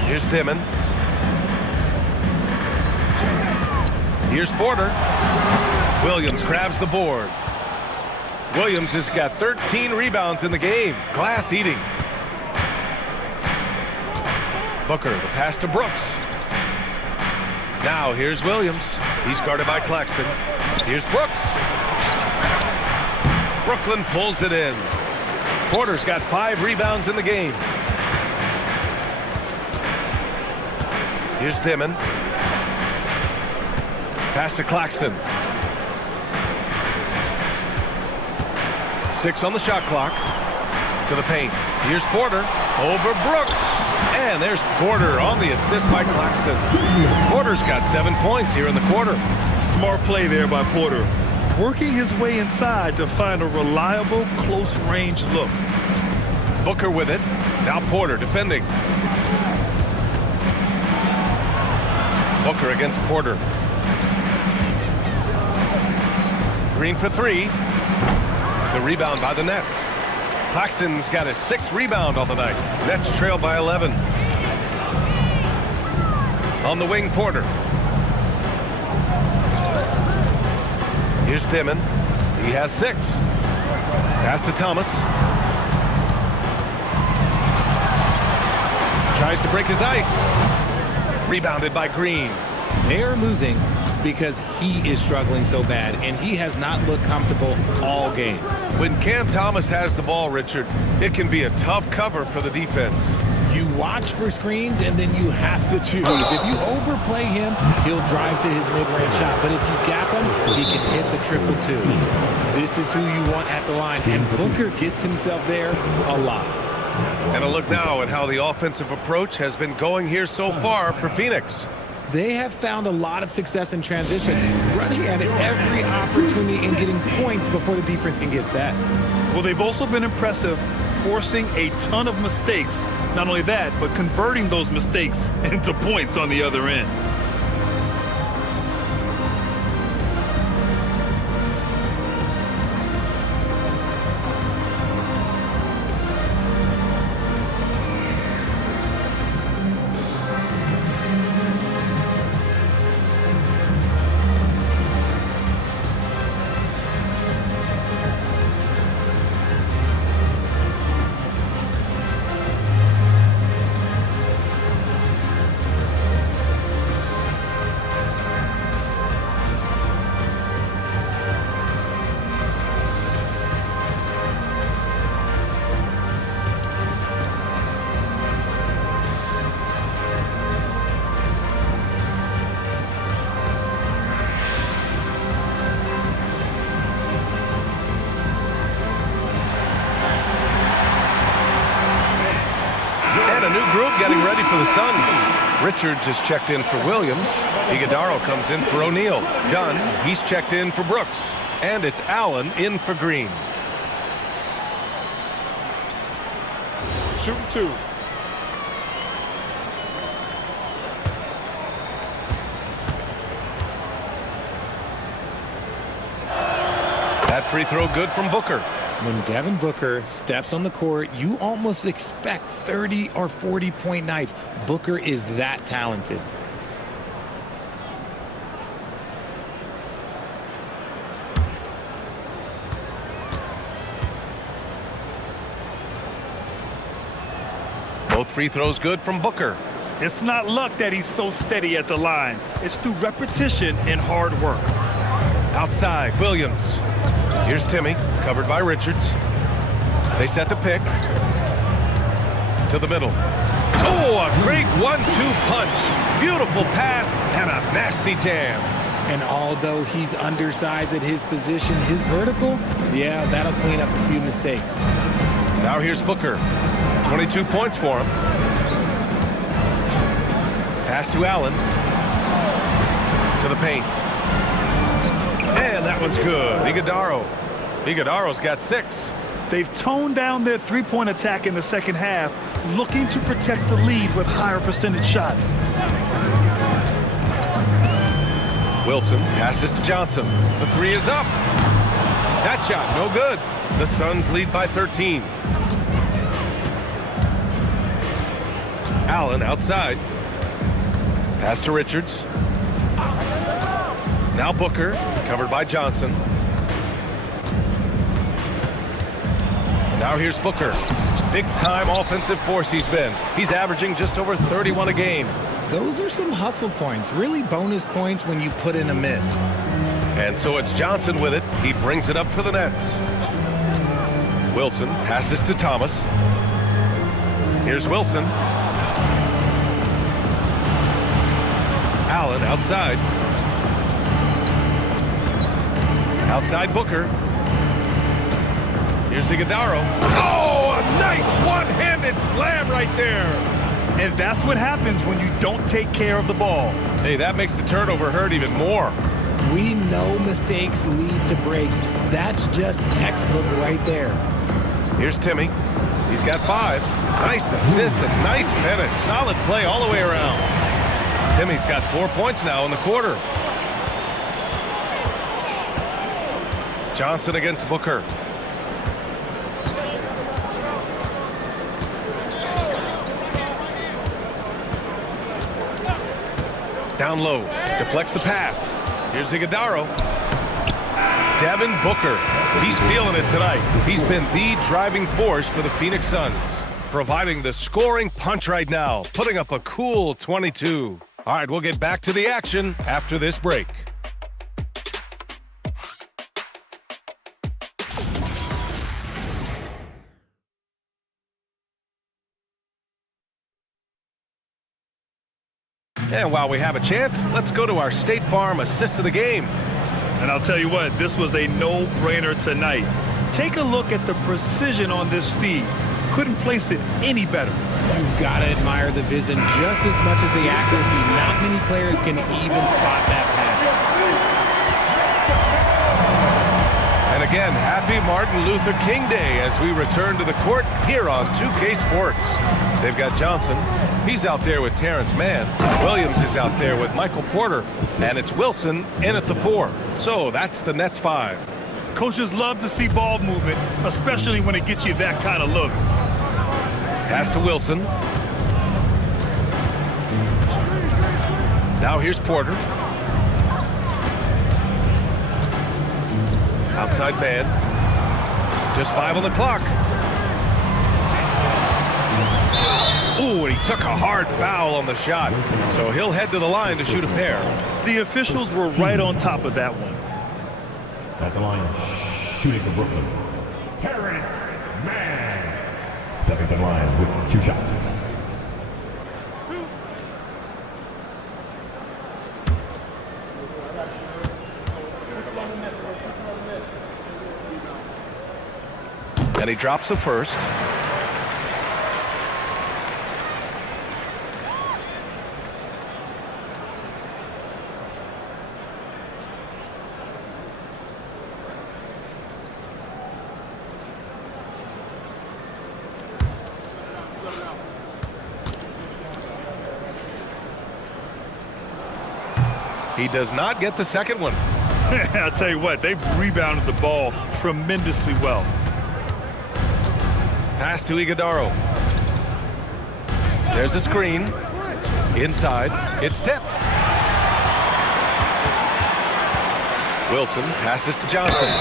Here's Dimon. Here's Porter. Williams grabs the board. Williams has got 13 rebounds in the game. Glass eating. Booker, the pass to Brooks. Now here's Williams. He's guarded by Claxton. Here's Brooks. Brooklyn pulls it in. Porter's got 5 rebounds in the game. Here's Dimon. Pass to Claxton. 6 on the shot clock. To the paint. Here's Porter. Over Brooks. And there's Porter on the assist by Claxton. Porter's got 7 points here in the quarter. Smart play there by Porter. Working his way inside to find a reliable, close-range look. Booker with it. Now Porter defending. Booker against Porter. Green for 3. The rebound by the Nets. Claxton's got his 6th rebound on the night. Nets trail by 11. On the wing, Porter. Here's Dimon. He has 6. Pass to Thomas. Tries to break his ice. Rebounded by Green. They're losing because he is struggling so bad, and he has not looked comfortable all game. When Cam Thomas has the ball, Richard, it can be a tough cover for the defense. You watch for screens, and then you have to choose. If you overplay him, he'll drive to his mid-range shot. But if you gap him, he can hit the 3-2. This is who you want at the line, and Booker gets himself there a lot. And a look now at how the offensive approach has been going here so far for Phoenix. They have found a lot of success in transition, running at it every opportunity and getting points before the defense can get set. Well, they've also been impressive, forcing a ton of mistakes. Not only that, but converting those mistakes into points on the other end. Getting ready for the Suns. Richards is checked in for Williams. Iguodala comes in for O'Neal. Dunn, he's checked in for Brooks. And it's Allen in for Green. Shooting 2. That free throw good from Booker. When Devin Booker steps on the court, you almost expect 30 or 40-point nights. Booker is that talented. Both free throws good from Booker. It's not luck that he's so steady at the line. It's through repetition and hard work. Outside, Williams. Here's Timmy, covered by Richards. They set the pick. To the middle. Oh, a great 1-2 punch. Beautiful pass and a nasty jam. And although he's undersized at his position, his vertical, yeah, that'll clean up a few mistakes. Now here's Booker. 22 points for him. Pass to Allen. To the paint. And that one's good. Iguodala's got 6. They've toned down their three-point attack in the second half, looking to protect the lead with higher percentage shots. Wilson passes to Johnson. The 3 is up. That shot, no good. The Suns lead by 13. Allen outside. Pass to Richards. Now Booker, covered by Johnson. Now here's Booker. Big-time offensive force he's been. He's averaging just over 31 a game. Those are some hustle points, really bonus points when you put in a miss. And so it's Johnson with it. He brings it up for the Nets. Wilson passes to Thomas. Here's Wilson. Allen outside. Outside Booker. Here's Iguodala. Oh, a nice one-handed slam right there. And that's what happens when you don't take care of the ball. Hey, that makes the turnover hurt even more. We know mistakes lead to breaks. That's just textbook right there. Here's Timmy. He's got 5. Nice assist and nice finish. Solid play all the way around. Timmy's got 4 points now in the quarter. Johnson against Booker. Down low, deflects the pass. Here's Iguodala. Devin Booker, he's feeling it tonight. He's been the driving force for the Phoenix Suns, providing the scoring punch right now, putting up a cool 22. All right, we'll get back to the action after this break. And while we have a chance, let's go to our State Farm assist of the game. And I'll tell you what, this was a no-brainer tonight. Take a look at the precision on this feed. couldn't place it any better. You've got to admire the vision just as much as the accuracy. Not many players can even spot that pass. And again, happy Martin Luther King Day as we return to the court here on 2K Sports. They've got Johnson. He's out there with Terrence Mann. Williams is out there with Michael Porter. And it's Wilson in at the 4. So that's the Nets 5. Coaches love to see ball movement, especially when it gets you that kind of look. Pass to Wilson. Now here's Porter. Outside man. Just 5 on the clock. Ooh, and he took a hard foul on the shot. So he'll head to the line to shoot a pair. The officials were right on top of that one. At the line, shooting for Brooklyn, Terrence Mann. Stepping to the line with 2 shots. And he drops the first. He does not get the second one. I'll tell you what, they've rebounded the ball tremendously well. Pass to Iguodaro. There's a screen. Inside. It's tipped. Wilson passes to Johnson.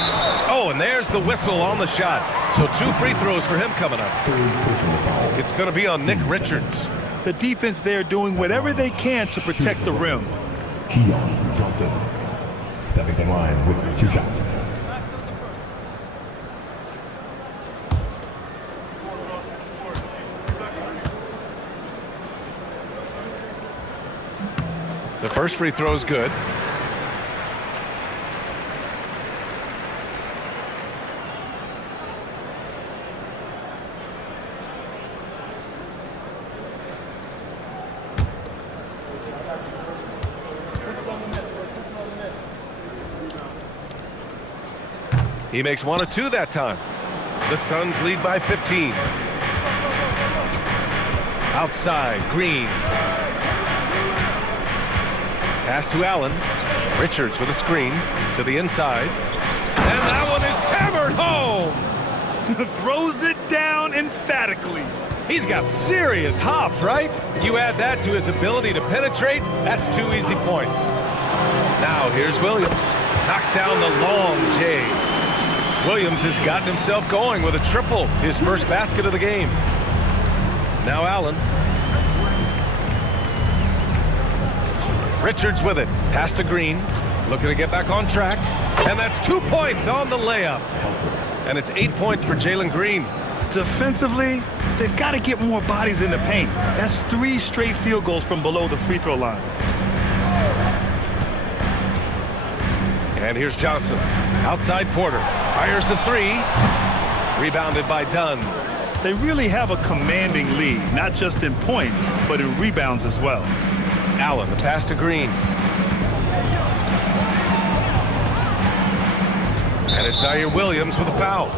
Oh, and there's the whistle on the shot. So 2 free throws for him coming up. It's going to be on Nick Richards. The defense there doing whatever they can to protect the rim. Keon Johnson. Stepping to the line with 2 shots. The first free throw is good. He makes 1 of 2 that time. The Suns lead by 15. Outside, Green. Pass to Allen. Richards with a screen to the inside. And that one is hammered home. Throws it down emphatically. He's got serious hops, right? You add that to his ability to penetrate, that's 2 easy points. Now here's Williams. Knocks down the long J. Williams has gotten himself going with a triple, his first basket of the game. Now Allen. Richards with it. Pass to Green. Looking to get back on track. And that's 2 points on the layup. And it's 8 points for Jalen Green. Defensively, they've got to get more bodies in the paint. That's 3 straight field goals from below the free throw line. And here's Johnson. Outside Porter. Fires the 3. Rebounded by Dunn. They really have a commanding lead, not just in points, but in rebounds as well. Allen, the pass to Green. And it's Zaire Williams with a foul.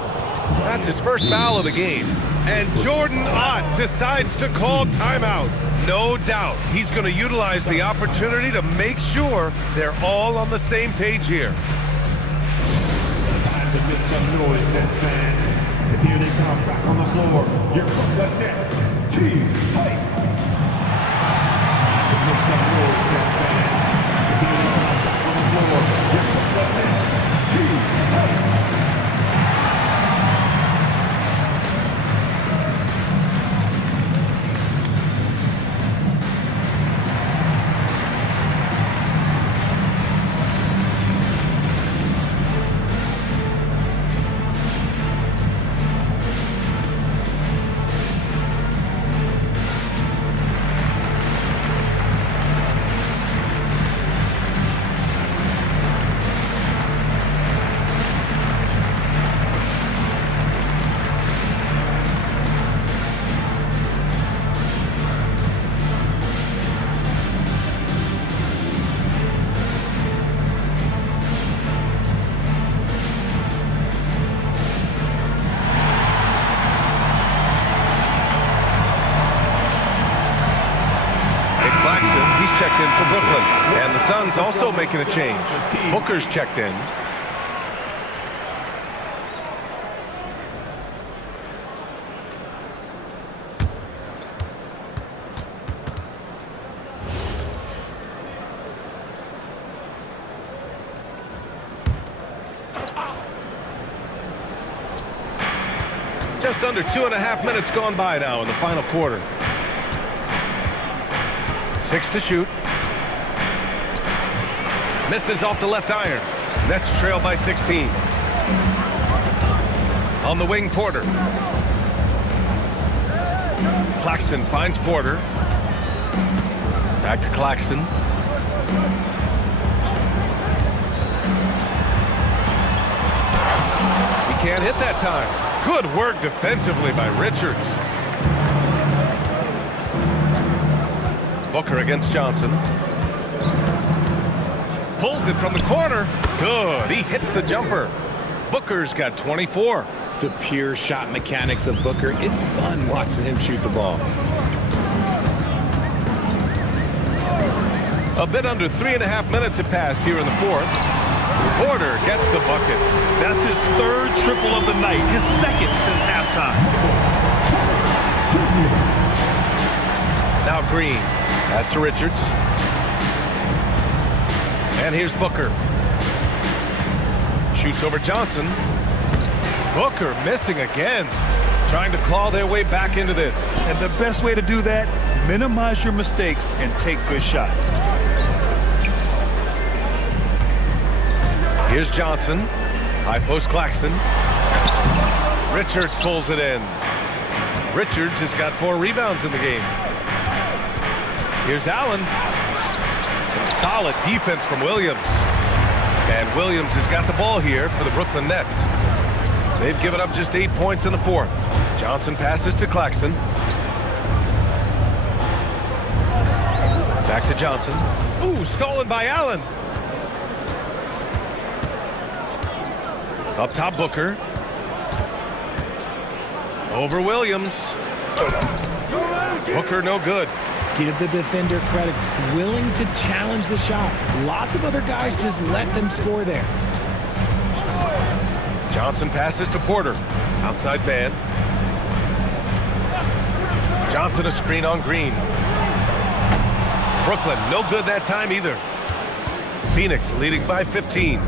That's his first foul of the game. And Jordan Ott decides to call timeout. No doubt he's going to utilize the opportunity to make sure they're all on the same page here. Time to make some noise, Nets fans. As here they come back on the floor. You're from the Nets. Team fight. Time to make some noise, Nets fans. As here they come back on the floor. You're from the Nets. Team fight. is also making a change. Booker's checked in. Just under 2.5 minutes gone by now in the final quarter. 6 to shoot. Misses off the left iron. Nets trail by 16. On the wing, Porter. Claxton finds Porter. Back to Claxton. He can't hit that time. Good work defensively by Richards. Booker against Johnson. Pulls it from the corner. Good. He hits the jumper. Booker's got 24. The pure shot mechanics of Booker. It's fun watching him shoot the ball. A bit under 3.5 minutes have passed here in the fourth. Porter gets the bucket. That's his third triple of the night, his second since halftime. Now Green. Pass to Richards. And here's Booker. Shoots over Johnson. Booker missing again. Trying to claw their way back into this. And the best way to do that, minimize your mistakes and take good shots. Here's Johnson. High post Claxton. Richards pulls it in. Richards has got 4 rebounds in the game. Here's Allen. Some solid defense from Williams. And Williams has got the ball here for the Brooklyn Nets. They've given up just 8 points in the fourth. Johnson passes to Claxton. Back to Johnson. Ooh, stolen by Allen. Up top, Booker. Over Williams. Booker no good. Give the defender credit. Willing to challenge the shot. Lots of other guys just let them score there. Johnson passes to Porter. Outside man. Johnson a screen on Green. Brooklyn no good that time either. Phoenix leading by 15.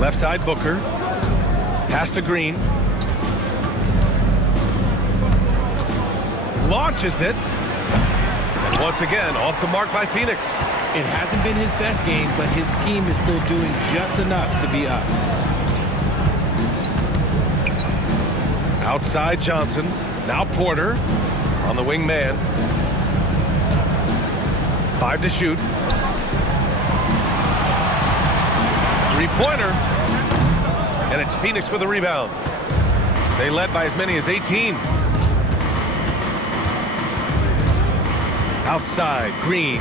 Left side, Booker. Pass to Green. Launches it. And once again, off the mark by Phoenix. It hasn't been his best game, but his team is still doing just enough to be up. Outside Johnson. Now Porter on the wing man. 5 to shoot. 3-pointer. And it's Phoenix with a rebound. They led by as many as 18. Outside, Green.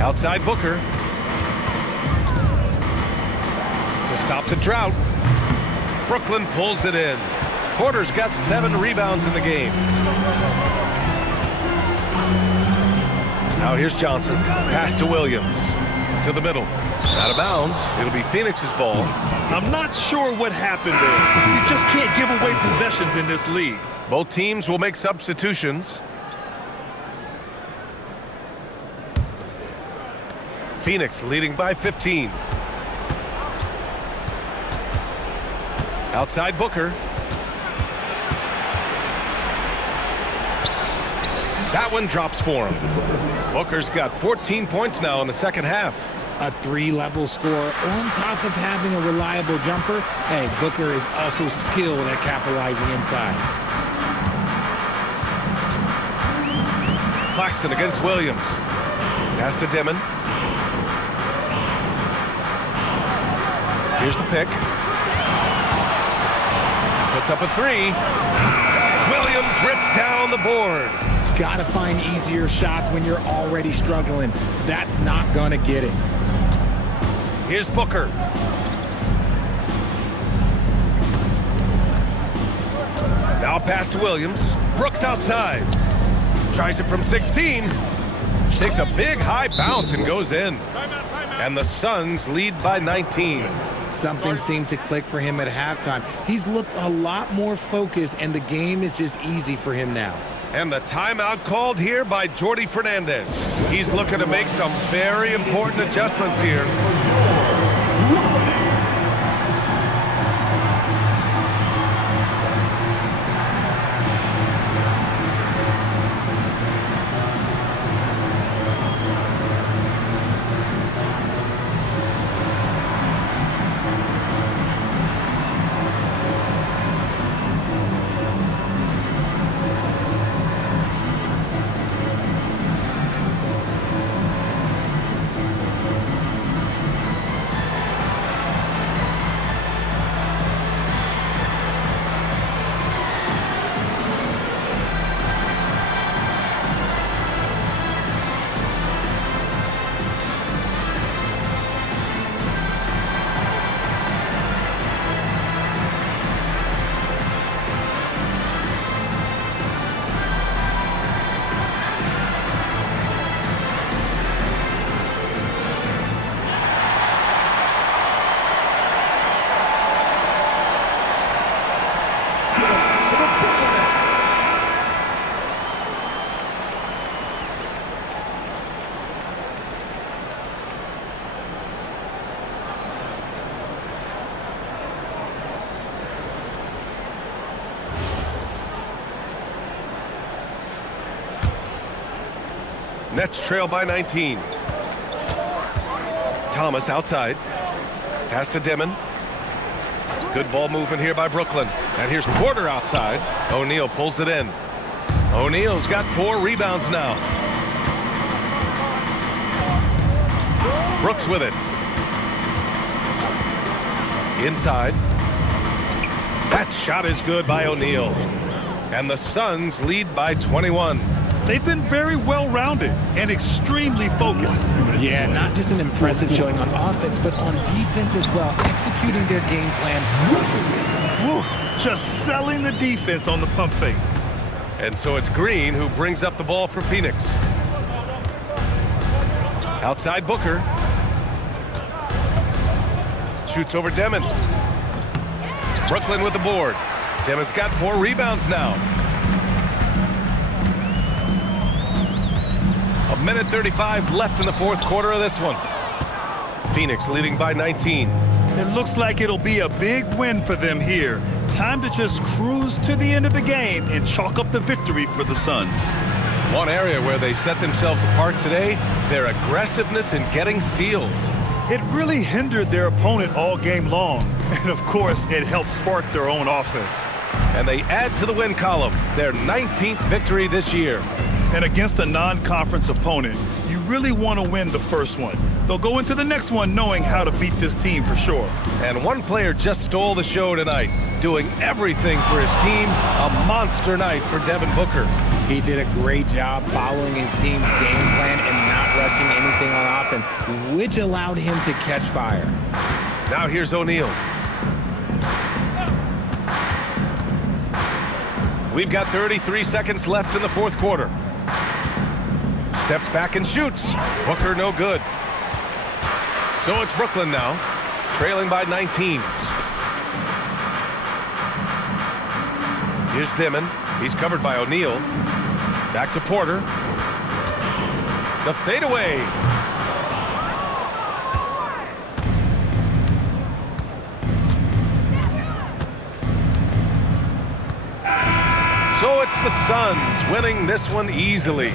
Outside, Booker. To stop the drought. Brooklyn pulls it in. Porter's got 7 rebounds in the game. Now here's Johnson. Pass to Williams. To the middle. Out of bounds. It'll be Phoenix's ball. I'm not sure what happened there. You just can't give away possessions in this league. Both teams will make substitutions. Phoenix leading by 15. Outside Booker. That one drops for him. Booker's got 14 points now in the second half. A 3-level score on top of having a reliable jumper. Hey, Booker is also skilled at capitalizing inside. Claxton against Williams. Pass to Dimon. Here's the pick. Puts up a 3. Williams rips down the board. Gotta find easier shots when you're already struggling. That's not gonna get it. Here's Booker. Now pass to Williams. Brooks outside. Tries it from 16. Takes a big high bounce and goes in. And the Suns lead by 19. Something seemed to click for him at halftime. He's looked a lot more focused, and the game is just easy for him now. And the timeout called here by Jordi Fernandez. He's looking to make some very important adjustments here. Nets trail by 19. Thomas outside. Pass to Dimon. Good ball movement here by Brooklyn. And here's Porter outside. O'Neal pulls it in. O'Neal's got 4 rebounds now. Brooks with it. Inside. That shot is good by O'Neal. And the Suns lead by 21. They've been very well-rounded and extremely focused. Yeah, not just an impressive showing on offense, but on defense as well, executing their game plan perfectly. Woo, just selling the defense on the pump fake. And so it's Green who brings up the ball for Phoenix. Outside Booker. Shoots over Demon. Brooklyn with the board. Demon's got 4 rebounds now. A minute 35 left in the fourth quarter of this one. Phoenix leading by 19. It looks like it'll be a big win for them here. Time to just cruise to the end of the game and chalk up the victory for the Suns. One area where they set themselves apart today, their aggressiveness in getting steals. It really hindered their opponent all game long. And of course, it helped spark their own offense. And they add to the win column, their 19th victory this year. And against a non-conference opponent, you really want to win the first one. They'll go into the next one knowing how to beat this team for sure. And one player just stole the show tonight, doing everything for his team. A monster night for Devin Booker. He did a great job following his team's game plan and not rushing anything on offense, which allowed him to catch fire. Now here's O'Neal. We've got 33 seconds left in the fourth quarter. Steps back and shoots. Booker no good. So it's Brooklyn now, trailing by 19. Here's Dimon. He's covered by O'Neal. Back to Porter. The fadeaway. So it's the Suns winning this one easily.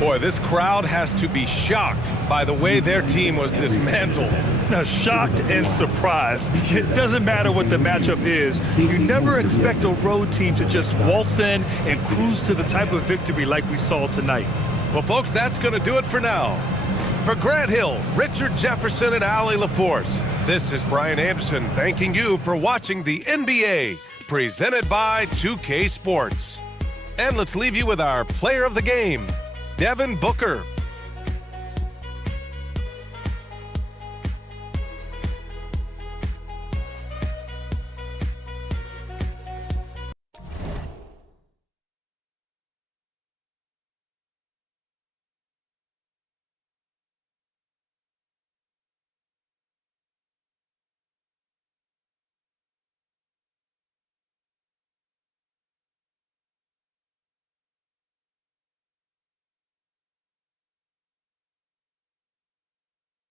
Boy, this crowd has to be shocked by the way their team was dismantled. Now, shocked and surprised. It doesn't matter what the matchup is. You never expect a road team to just waltz in and cruise to the type of victory like we saw tonight. Well, folks, that's going to do it for now. For Grant Hill, Richard Jefferson, and Allie LaForce, this is Brian Anderson thanking you for watching the NBA, presented by 2K Sports. And let's leave you with our player of the game, Devin Booker.